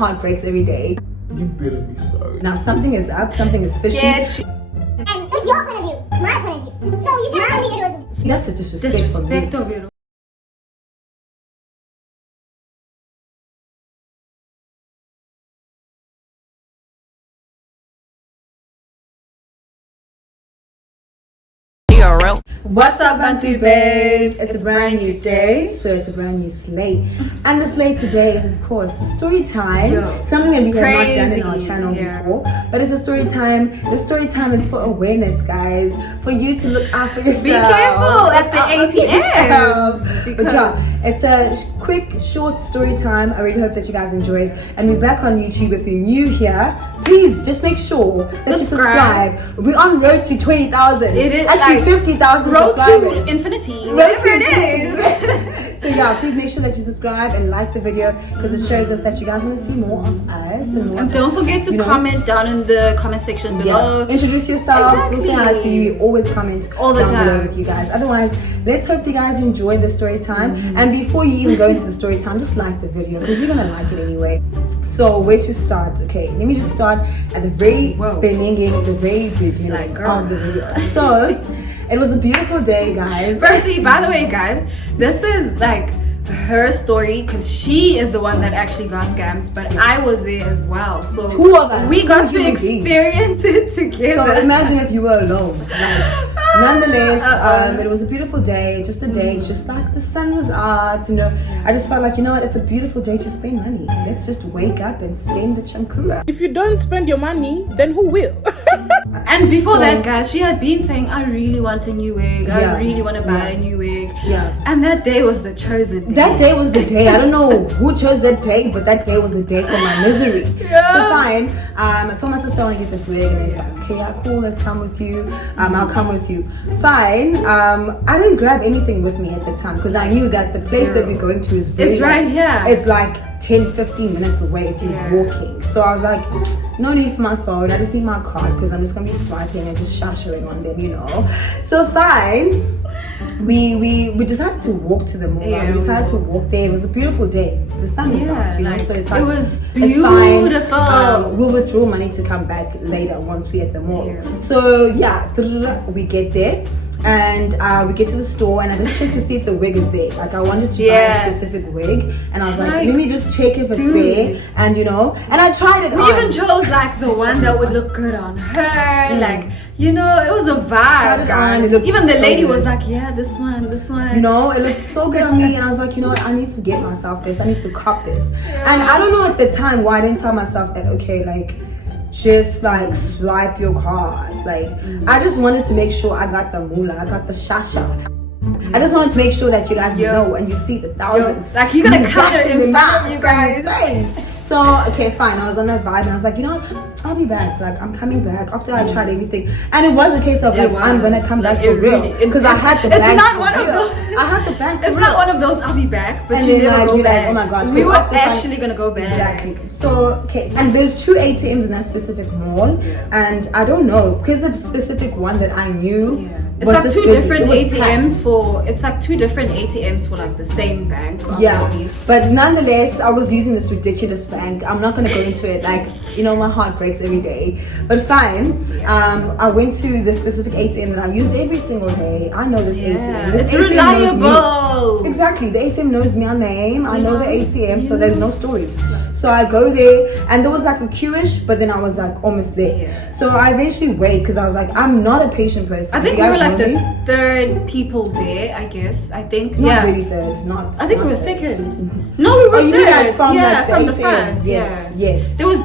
heart breaks every day. You better be sorry. Now something is up, something is fishy. And it's your point of view, my point of view. So you should tell me that it was That's a disrespect from you. of it. What's up, Bantu babes? It's a brand new day, so it's a brand new slate. And the slate today is, of course, a story time. Something that we have not done in our channel before. But it's a story time. The story time is for awareness, guys. For you to look out for yourself. Be careful at the ATMs. But yeah, it's a quick, short story time. I really hope that you guys enjoy it. And we're back on YouTube. If you're new here, please just make sure that you subscribe. We're on road to 20,000. It is actually like 50,000 road subscribers. to infinity, whatever it is. So yeah, please make sure that you subscribe and like the video because it shows us that you guys want to see more of us. And don't forget to comment down in the comment section below. Introduce yourself. We'll say hi to you. We always comment all the down time below with you guys. Otherwise, let's hope you guys enjoy the story time. And before you even go into the story time, just like the video because you're gonna like it anyway. So where to start? Okay, let me just start at the very beginning of the video. So it was a beautiful day, guys. Firstly, by the way, guys, this is like her story because she is the one that actually got scammed, but I was there as well. So two of us, we got to experience it together. So imagine if you were alone. Like, nonetheless, it was a beautiful day, just a day, just like the sun was out, you know. I just felt like, you know what, it's a beautiful day to spend money. Let's just wake up and spend the chankura. If you don't spend your money, then who will? And before that, guys, she had been saying, I really want a new wig. I really want to buy a new wig. And that day was the chosen day. That day was the day. I don't know who chose that day, but that day was the day for my misery. So fine. I told my sister I want to get this wig, and it's like, okay, yeah, cool, let's come with you. I'll come with you. Fine. I didn't grab anything with me at the time because I knew that the place that we're going to is very right here. It's like 10-15 minutes away if you're walking. So I was like, no need for my phone, I just need my card because I'm just gonna be swiping and just shashering on them, you know. So fine, we decided to walk to the mall. We decided to walk there. It was a beautiful day. The sun was out, you know, so it's like, it was beautiful. It's fine. We'll withdraw money to come back later once we're at the mall. So yeah, we get there. And we get to the store and I just checked to see if the wig is there. Like I wanted to buy a specific wig and I was like, let me just check if it's there. And you know, and I tried it. We even chose like the one that would look good on her. Like, you know, it was a vibe, guys. Even the lady was like, yeah, this one. You know, it looked so good on me and I was like, you know what, I need to get myself this. I need to cop this. And I don't know at the time why I didn't tell myself that, okay, like, just like swipe your card. Like I just wanted to make sure I got the moolah, I got the shasha. I just wanted to make sure that you guys know and you see the thousands. Like you're gonna count it in front of you guys. So okay, fine. I was on that vibe and I was like, you know what? I'll be back. Like I'm coming back after I tried everything. And it was a case of like I'm gonna come back for real because I had the bag. It's not one of those. I had the bag. It's not one of those. I'll be back, but you never go back. Oh my gosh, we were actually gonna go back. Exactly. So okay, and there's 2 ATMs in that specific mall, and I don't know because the specific one that I knew. It's like two different ATMs for. It's like 2 different ATMs for like the same bank. Obviously. Yeah, but nonetheless, I was using this ridiculous bank. I'm not gonna go into it. Like, you know, my heart breaks every day. But fine. I went to the specific ATM that I use every single day. I know this ATM. This it's ATM reliable. Knows me. Exactly. The ATM knows me on name. I know the ATM, so there's no stories. So I go there, and there was like a queue-ish, but then I was like almost there. So I eventually wait because I was like, I'm not a patient person. I think we were like the 3rd people there, I guess. I think. Not really 3rd. Not. I think we were 2nd. No, we were 3rd. From like from the the front. Yes. There was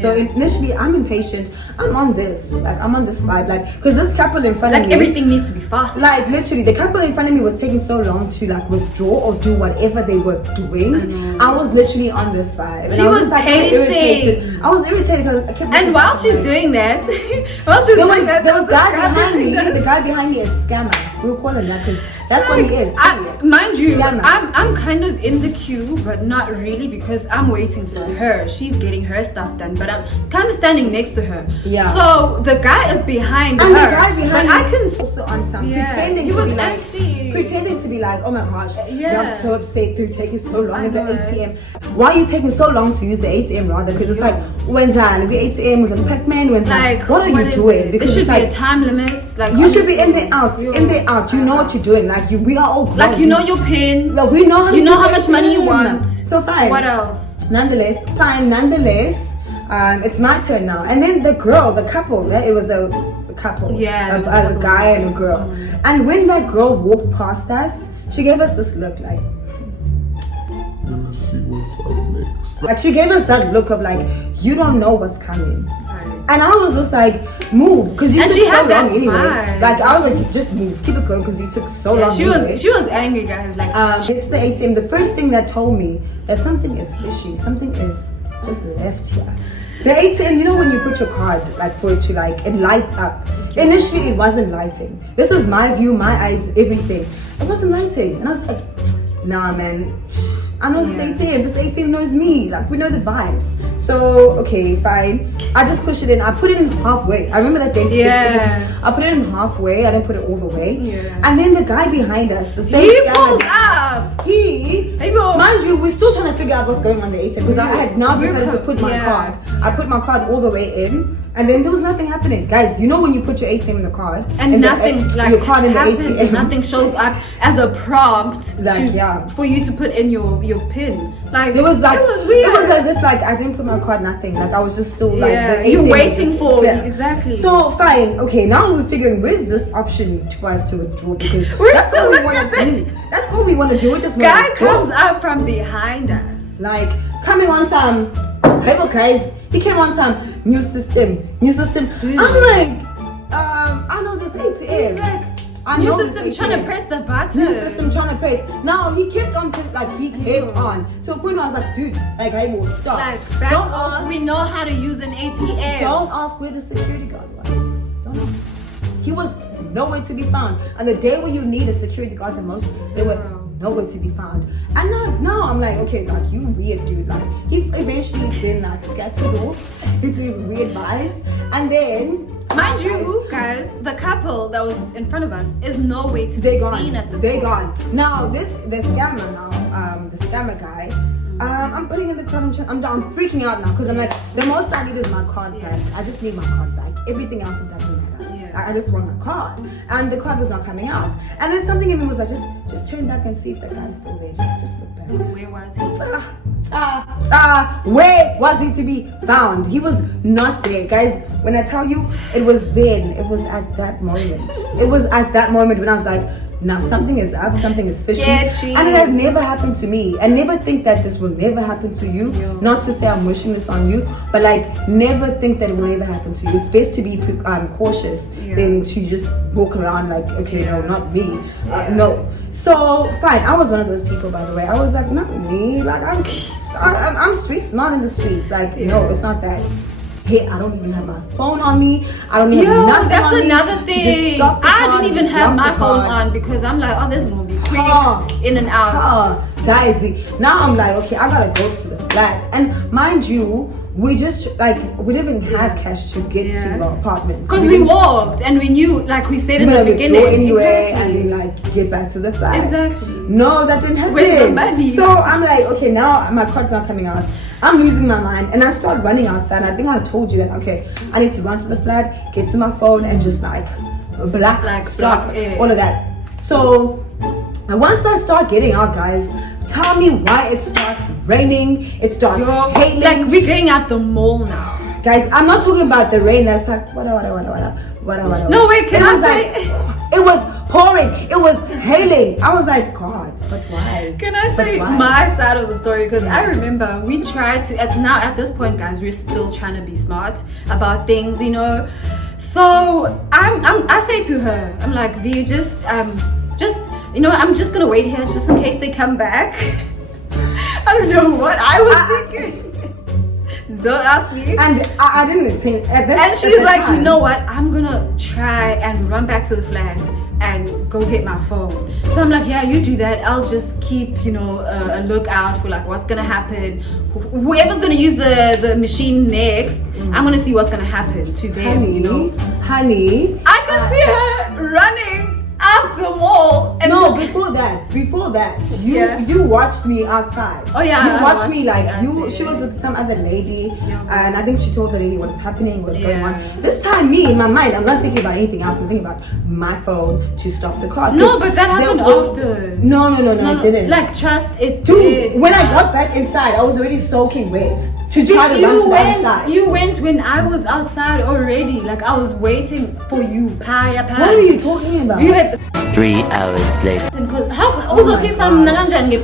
So initially, I'm impatient. I'm on this vibe, like, because this couple in front of me, like everything needs to be fast. Like literally, the couple in front of me was taking so long to like withdraw or do whatever they were doing. I was literally on this vibe. And she I was was like irritated. I was irritated because I kept. And while she's doing that, there was guy behind me. The guy behind me is scammer. We'll call him that because that's what he is. Mind you, Scammer. I'm kind of in the queue, but not really because I'm waiting for her. She's getting her stuff done, but I'm kind of standing next to her. Yeah. So the guy is behind her. And the guy behind but me I can also on some pretending to be like. pretending to be like, oh my gosh, Yeah. I'm so upset they're taking so long I at the know, ATM. Why are you taking so long to use the ATM rather? Because it's like, when's that? We ATM, we're gonna Pac-Man, when's Like, that? What are you is doing? it? Because there should it's be like, a time limit. Like you should be in there honestly, out, in there out. You know what you're doing. Like we are all grown. Like you know your pin. Like, we know how You to know use how much money you ATM. want. So fine. What else? Nonetheless, it's my turn now. And then the couple, it was a couple. Yeah, a guy and a girl. And when that girl walked past us, she gave us this look like, Let's see what's up next. like she gave us that look of like, you don't know what's coming. And I was just like, move, because you And took she so had that long anyway. vibe. Like I was like, just move, keep it going, because you took so long. She anyway. was angry, guys. Like It's the ATM. The first thing that told me that something is fishy, something is just left here. The ATM, you know when you put your card, like for it to like, it lights up. Initially, it wasn't lighting. This is my view, my eyes, everything. It wasn't lighting. And I was like, nah, man. I know this ATM. This ATM knows me. Like, we know the vibes. So, okay, fine. I just push it in. I put it in halfway. I remember that day specifically. Yeah. I put it in halfway. I didn't put it all the way. Yeah. And then the guy behind us, the same he scammer pulled guy, up. He, bro. mind you, we're still trying to figure out what's going on in the ATM because I had now We're decided to put my yeah. card. I put my card all the way in, and then there was nothing happening. Guys, you know when you put your ATM in the card And nothing like your card in the happens, ATM, nothing shows up as a prompt Like, yeah. for you to put in your pin. Like it was like it was weird. It was as if like I didn't put my card, nothing. Like I was just still like Yeah, the ATM you're was waiting just for clear. exactly. So fine, okay. Now we're figuring where's this option for us to withdraw because We're that's still all we looking want at to do. That's all we want to do. We just guy wanna comes go. up from behind us. Like coming on some. Hey, look, guys. He came on some new system. Dude. I'm like, I know this ATM. He's like, I new know system this trying to ATM. press the button. New system trying to press. Now he kept on to a point where I was like, dude, like I will stop. Like back Don't off. ask. We know how to use an ATM. Don't ask where the security guard was. Don't ask. He was nowhere to be found. And the day when you need a security guard the most, they were nowhere to be found. And now I'm like, okay, like you weird dude. Like he eventually then like scatters off into his weird vibes. And then mind you, guys, the couple that was in front of us is no way to they be gone. seen at this They point. gone. Now the scammer now, the scammer guy. I'm putting in the card. I'm freaking out now because I'm like, the most I need is my card back. I just need my card back. Everything else it doesn't matter. I just want my card, and the card was not coming out. And then something in me was like, just turn back and see if that guy is still there. Just look back. Where was he? Where was he to be found? He was not there, guys. When I tell you, it was then. It was at that moment. It was at that moment when I was like, now something is up, something is fishy. Sketchy. And it had never happened to me. And never think that this will never happen to you. Yeah. Not to say I'm wishing this on you, but like never think that it will ever happen to you. It's best to be cautious than to just walk around like, okay, no, not me. No. So fine, I was one of those people, by the way. I was like, not me. Like I'm street smart in the streets. Like, no, it's not that. Hey, I don't even have my phone on me. I don't even have nothing that's on me another to just thing. stop the I car, didn't even to have lock my the phone car. on because I'm like, oh, this is gonna be quick, in and out. Guys, now I'm like, okay, I gotta go to the flat. And mind you, we just like we didn't even have cash to get to the apartment Because we walked and we knew, like we said in the beginning, anyway, exactly. and then like get back to the flat. Exactly. No, that didn't happen. Where's the money? So I'm like, okay, now my card's not coming out. I'm losing my mind, and I start running outside. I think I told you that. Okay, I need to run to the flat, get to my phone, and just like black stop, all of that. So once I start getting out, guys, tell me why it starts raining. It starts hailing. Like we're getting at the mall now. Guys, I'm not talking about the rain that's like what. No, wait, can I say? It was pouring. It was hailing. I was like, God, but why? Can I say But why? my side of the story? Because I remember we tried to, at this point, guys, we're still trying to be smart about things, you know. So I say to her, I'm like, V, just you know, I'm just gonna wait here just in case they come back. I don't know what I was thinking. Don't ask me. And I didn't think. And she's like, you know what? I'm gonna try and run back to the flat and go get my phone. So I'm like, yeah, you do that. I'll just keep, you know, a lookout for like what's gonna happen. Whoever's gonna use the machine next, I'm gonna see what's gonna happen to them. Honey, I can see her running out the mall, and No, before that, you watched me outside. Oh, yeah, you I watched me watched like it. you. She was with some other lady, and I think she told the lady what is happening, what's going Yeah. on. This time, me in my mind, I'm not thinking about anything else. I'm thinking about my phone to stop the car. No, but that happened there were- afterwards. No, it didn't. Like, trust it. Dude, did. when I got back inside, I was already soaking wet to try to run to the other side. You went when I was outside already. Like, I was waiting for you. Paya. What are you talking about? You had 3 hours later. because how Oh was my okay God.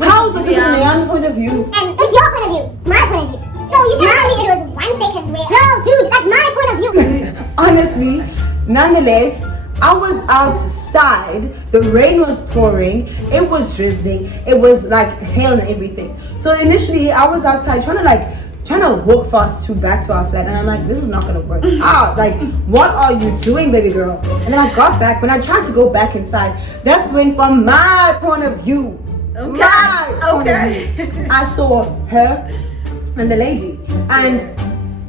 How's the person in your point of view? And it's your point of view, my point of view. So you should tell me it was 1 second where. No, dude, that's my point of view. Honestly, nonetheless, I was outside, the rain was pouring, it was drizzling, it was like hail and everything. So initially I was outside trying to walk fast back to our flat, and I'm like, this is not gonna work out. Like, what are you doing, baby girl? And then I got back. When I tried to go back inside, that's when, from my point of view, my point of view, I saw her and the lady, and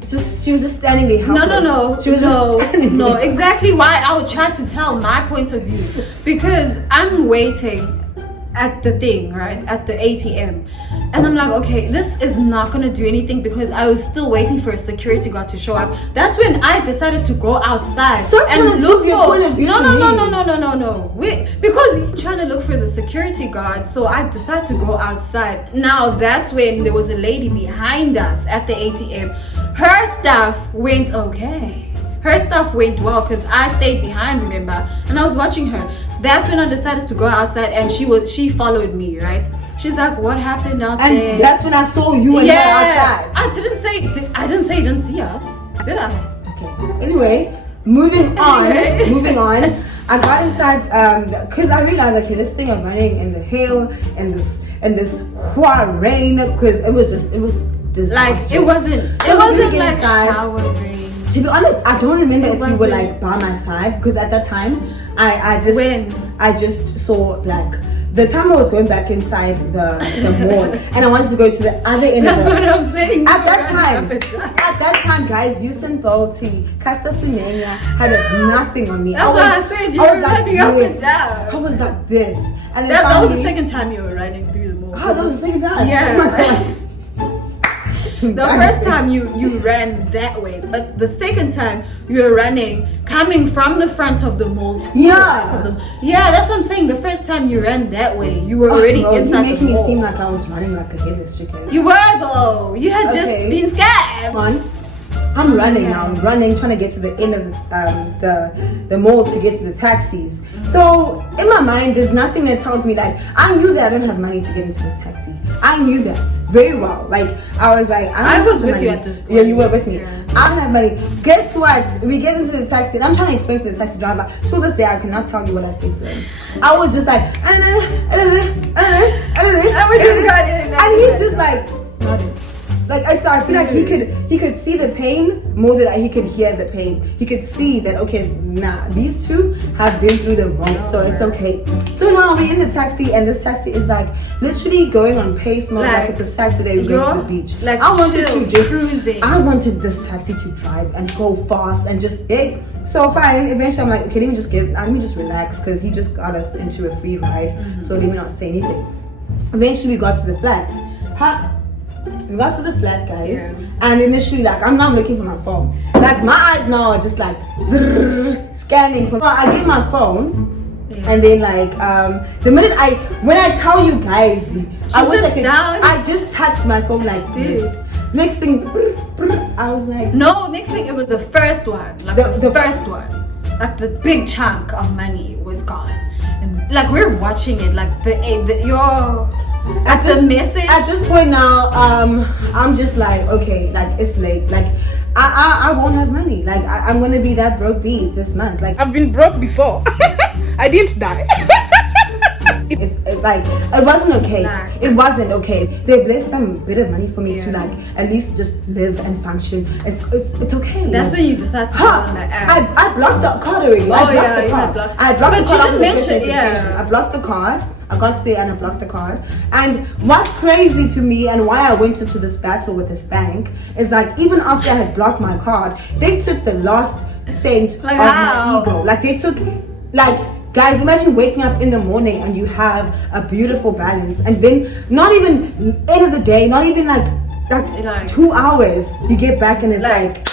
she was just standing there helpless. No. She was just standing no. there. Exactly why I would try to tell my point of view, because I'm waiting at the thing, right, at the ATM, and I'm like, okay, this is not gonna do anything because I was still waiting for a security guard to show up. That's when I decided to go outside Stop trying to and look prove your for. point of view No. to me. Wait, because you're trying to look for the security guard, so I decided to go outside. Now that's when there was a lady behind us at the ATM. Her stuff went okay. Her stuff went well because I stayed behind, remember, and I was watching her. That's when I decided to go outside, and she followed me, right? She's like, what happened out And there? that's when I saw you and her outside. I didn't say you didn't see us, did I? Okay. Anyway, moving on. I got inside because I realized, okay, this thing of running in the hail and this rain, because it was disastrous. Like it wasn't like shower rain. To be honest, I don't remember if you were wasn't. like by my side, because at that time I just saw like the time I was going back inside the mall, and I wanted to go to the other end That's of the what I'm saying. At that time, guys, Usain Bolt, Caster Semenya had nothing on me. That's what I said. You were running up and down. I was like this, and then That was the finally- second time you were running through the mall. Oh, that was the second time. Yeah. Oh my God. The first time you ran that way, but the second time you were running coming from the front of the mall to the back of the mall. Yeah, that's what I'm saying. The first time you ran that way, you were already Bro, inside you the make me mall. seem like I was running like a headless chicken. You were though. You had just Okay. been scammed. I'm running now. I'm running, trying to get to the end of the mall to get to the taxis. So in my mind, there's nothing that tells me, like, I knew that I don't have money to get into this taxi. I knew that very well. Like, I was like, I don't was have with money. you at this point. Yeah, you were with me. Yeah. I don't have money. Guess what? We get into the taxi, and I'm trying to explain to the taxi driver. To this day, I cannot tell you what I said to him. I was just like, and we just got in. and he's just like, nodding. Like I feel like he could see the pain more than he could hear the pain. He could see that, okay, nah, these two have been through the most, so it's okay. So now we're in the taxi, and this taxi is like literally going on pace mode, like it's a Saturday, we go to the beach. Like I wanted chill, to just cruising. I wanted this taxi to drive and go fast and just so fine. Eventually I'm like, okay, let me just relax, because he just got us into a free ride, so let me not say anything. Eventually we got to the flat. We got to the flat, guys, and initially, like, I'm now looking for my phone. Like, my eyes now are just like scanning for. I get my phone, and then like the minute when I tell you guys, I wish I could. down. I just touched my phone like this. Next thing, I was like, No, next thing it was the first one. Like the first one. Like the big chunk of money was gone. And like we're watching it, like at this message. At this point now, I'm just like, okay, like it's late. Like I won't have money. Like I'm gonna be that broke bee this month. Like I've been broke before. I didn't die. it's like it wasn't okay. Nah. It wasn't okay. They've left some bit of money for me to like at least just live and function. It's okay. That's like, when you decide to go on the app. I blocked the card already. I blocked the card. I blocked But the card. you after the didn't mention, Christmas notification. I blocked the card. I got there and I blocked the card. And what's crazy to me, and why I went into this battle with this bank, is like even after I had blocked my card, they took the last cent Like of how? my ego. Like they took, like Guys, imagine waking up in the morning and you have a beautiful balance, and then not even end of the day, not even like 2 hours, you get back and it's like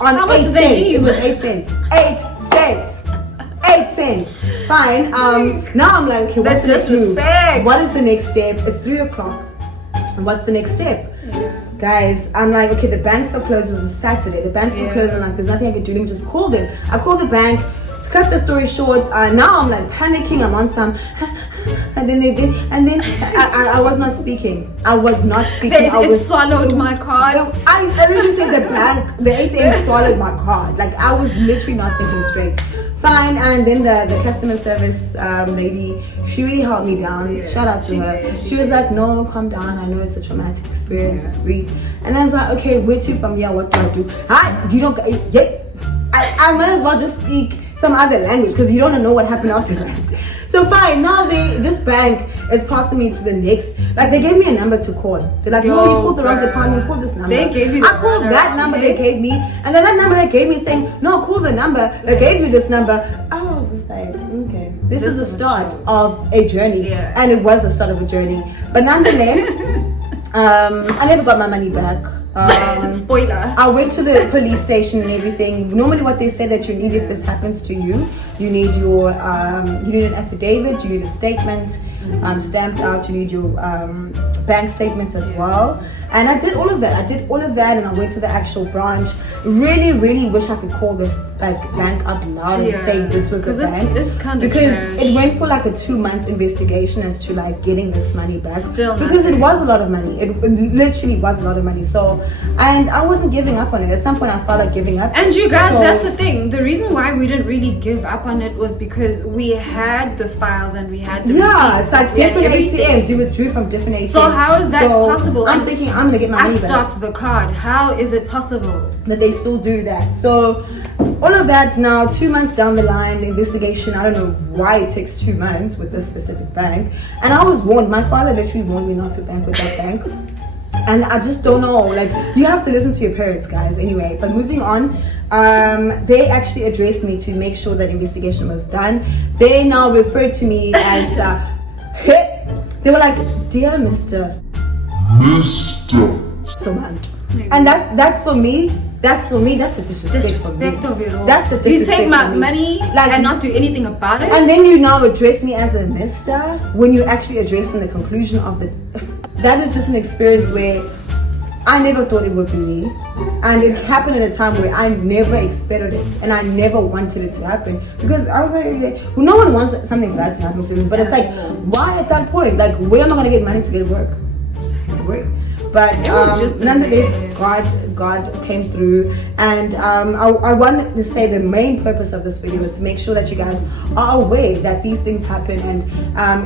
on how much 8 do they cents. leave? It was 8 cents. 8 cents. 8 cents. Fine. Now I'm like, okay, what's That's the next move? disrespect. What is the next step? It's 3 o'clock. What's the next step? Guys, I'm like, okay, the banks are closed. It was a Saturday. The banks were closed. I'm like, there's nothing I can do. Let me just call them. I call the bank. To cut the story short, now I'm like panicking. I'm on some, and then I was not speaking. I was not speaking. It swallowed my card. I literally said the ATM swallowed my card. Like I was literally not thinking straight. Fine, and then the customer service lady, she really held me down. Shout out to her. She was like, no, calm down. I know it's a traumatic experience. Just breathe. And I was like, okay, where to from here? What do I do? I might as well just speak some other language because you don't know what happened after that. So fine, now this bank is passing me to the next. Like they gave me a number to call. They're like, no, you called the wrong department. Call this number. They gave you. I called that number they gave me, and then that number they gave me saying, no, call the number. They gave you this number. I was just like, okay, this is the start of a journey, and it was the start of a journey. But nonetheless, I never got my money back. Spoiler. I went to the police station and everything. Normally what they say that you need if this happens to you, you need your you need an affidavit, you need a statement stamped out, you need your bank statements as well. And I did all of that. And I went to the actual branch. Really wish I could call this like bank out loud and say this was the bank. It's kind of because trash. it went for like a 2-month investigation as to like getting this money back. Still because nothing. it was a lot of money. It literally was a lot of money. So, and I wasn't giving up on it. At some point I felt like giving up. And you guys, So- that's the thing. The reason why we didn't really give up on it was because we had the files and we had the Yeah, receipts. it's like We had different everything. ATMs. You withdrew from different ATMs. So how is that So possible? I'm And thinking I'm gonna get my I money back. stopped the card. How is it possible? That they still do that. So all of that now, 2 months down the line, the investigation, I don't know why it takes 2 months with this specific bank. And I was warned, my father literally warned me not to bank with that bank. And I just don't know, like you have to listen to your parents, guys. Anyway, but moving on, they actually addressed me to make sure that investigation was done. They now referred to me as they were like, dear Mr. Somanto. And that's for me. That's a disrespect for me. Disrespect of it all. That's a You disrespect take my for me. money Like- and not do anything about it. And then you now address me as a mister when you actually address in the conclusion of the. That is just an experience where I never thought it would be me, and it happened at a time where I never expected it, and I never wanted it to happen because I was like, okay, well, no one wants something bad to happen to them, but it's like, why at that point? Like, where am I gonna get money to get work? But It was just a nonetheless, mess. God came through, and I wanted to say the main purpose of this video is to make sure that you guys are aware that these things happen, and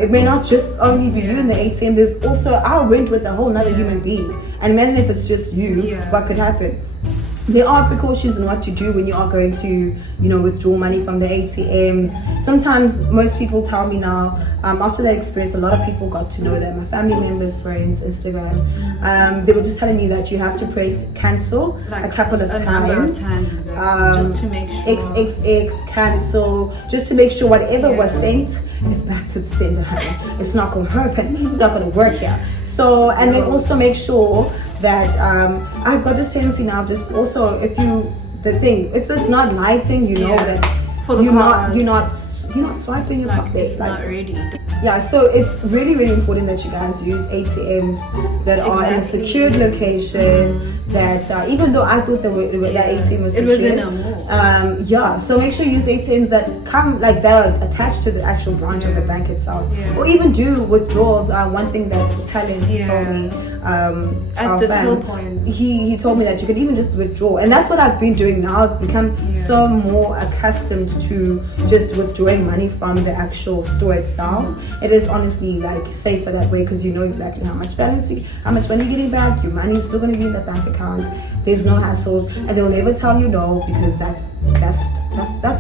it may not just only be you in the ATM. There's also, I went with a whole nother human being, and imagine if it's just you, what could happen. There are precautions in what to do when you are going to, withdraw money from the ATMs. Sometimes most people tell me now, after that experience, a lot of people got to know that, my family members, friends, Instagram, they were just telling me that you have to press cancel a couple of times. Exactly. Just to make sure. XXX, cancel, just to make sure whatever was sent is back to the sender. Honey. It's not going to happen. It's not going to work here. So, and then also make sure that I've got this tendency now of just also if it's not lighting, that for the you're not swiping your pockets. It's not ready. Yeah, so it's really important that you guys use ATMs that are in a secured location. That even though I thought that ATM was secured, it was in a mall. So make sure you use ATMs that come that are attached to the actual branch of the bank itself, or even do withdrawals. One thing that Talent told me at the till points, he told me that you could even just withdraw, and that's what I've been doing now. I've become so more accustomed to just withdrawing money from the actual store itself. It is honestly like safer that way because you know exactly how much money you're getting back. Your money is still going to be in the bank account. There's no hassles, and they'll never tell you no because that's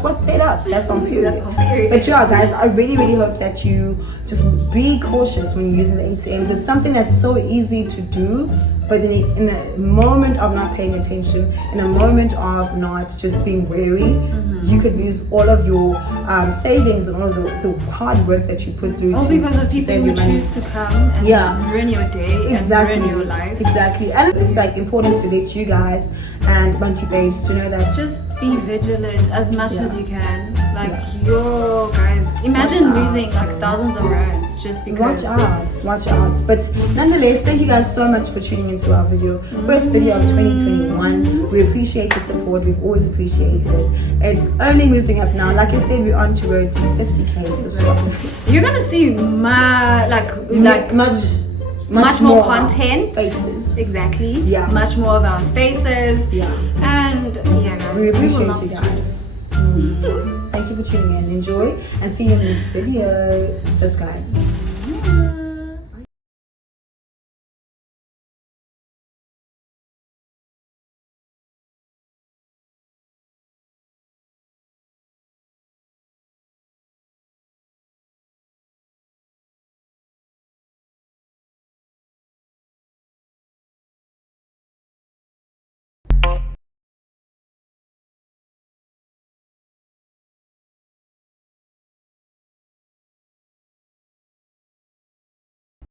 what's set up. That's on period. But yeah, guys, I really hope that you just be cautious when you're using the ATMs. It's something that's so easy to do, But then in a moment of not paying attention, in a moment of not just being wary, you could lose all of your savings and all of the hard work that you put through. All because of people who choose to come and ruin your day and ruin your life. Exactly. And it's like important to let you guys and Bantu babes to know that just be vigilant as much as you can. Like yo guys, imagine losing like thousands of rands just because. Watch out. But nonetheless, thank you guys so much for tuning into our video. First video of 2021. We appreciate the support. We've always appreciated it. It's only moving up now. Like I said, we're on to road to 50k subscribers. You're gonna see much more content. Faces. Exactly. Yeah. Much more of our faces. Yeah. And guys, we appreciate will not you be guys. Thank you for tuning in. Enjoy and see you in the next video. Subscribe.